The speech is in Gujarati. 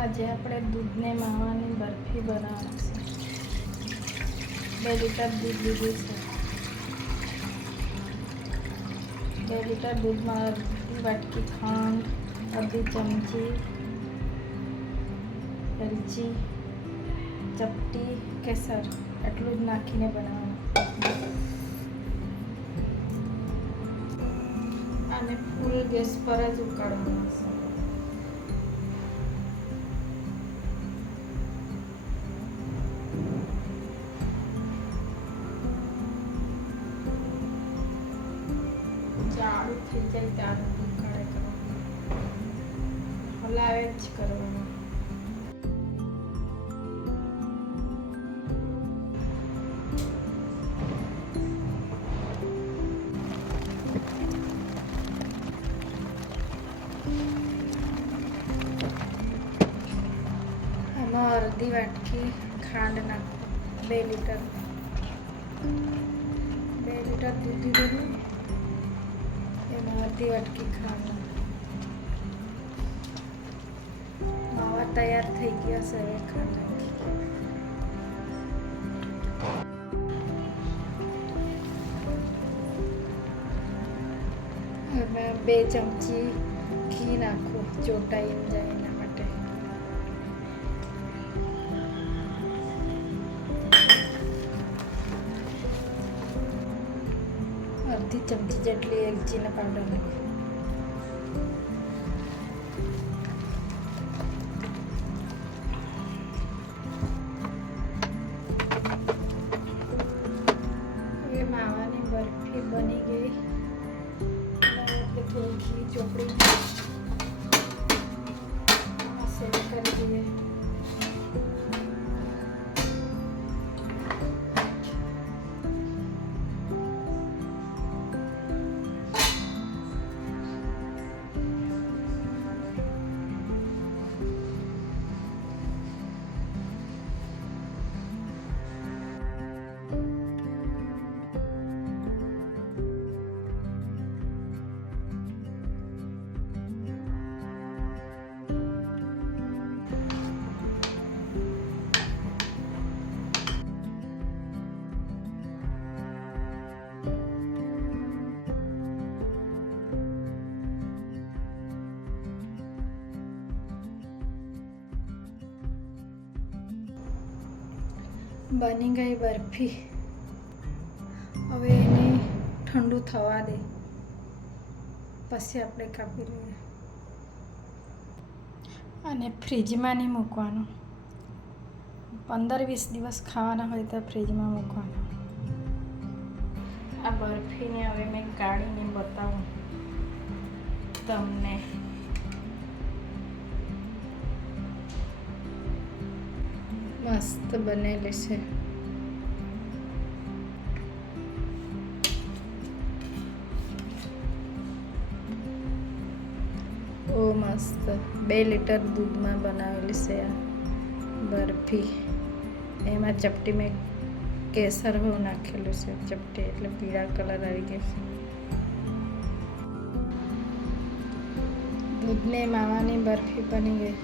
આજે આપણે દૂધને માવાની બરફી બનાવવાની છે। 2 લીટર દૂધ લીધું છે। 2 લીટર દૂધમાં અડધી વાટકી ખાંડ, અડધી ચમચી એલચી, ચપટી, કેસર એટલું જ નાખીને બનાવવાનું। આને ફૂલ ગેસ પર જ ઉકાળવાનું છે। જાડું થઈ જાય ત્યાં ઉકાળે કરવાનું, હલાવે જ કરવાનું। આમાં અડધી વાટકી ખાંડ નાખો। 2 લીટર દૂધ લીધું, એમાં અડધી વાટકી ખાંડ માવા તૈયાર થઈ ગયા છે। હવે ખાંડ હવે 2 ચમચી ઘી નાખો, ચોટાઈ જાય એના માટે। અડધી ચમચી જેટલી એલચીનો પાવડર નાખો। હવે માવાની બરફી બની ગઈ। એટલે થોડું ઘી ચોપડી સેવ કરી દઈએ। બની ગઈ બરફી। હવે એને ઠંડુ થવા દે, પછી આપણે કાપી લઈએ। અને ફ્રીજમાં નહીં મૂકવાનું, 15-20 દિવસ ખાવાના હોય તો ફ્રીજમાં મૂકવાના। આ બરફીને હવે મેં કાઢીને બતાવું તમને। મસ્ત બનેલી છે। ઓ મસ્ત 2 લીટર દૂધમાં બનાવેલી છે આ બરફી। એમાં ચપટી મેં કેસર નાખેલું છે, ચપટી એટલે પીળા કલર આવી ગયો છે। દૂધને માવાની બરફી બની ગઈ।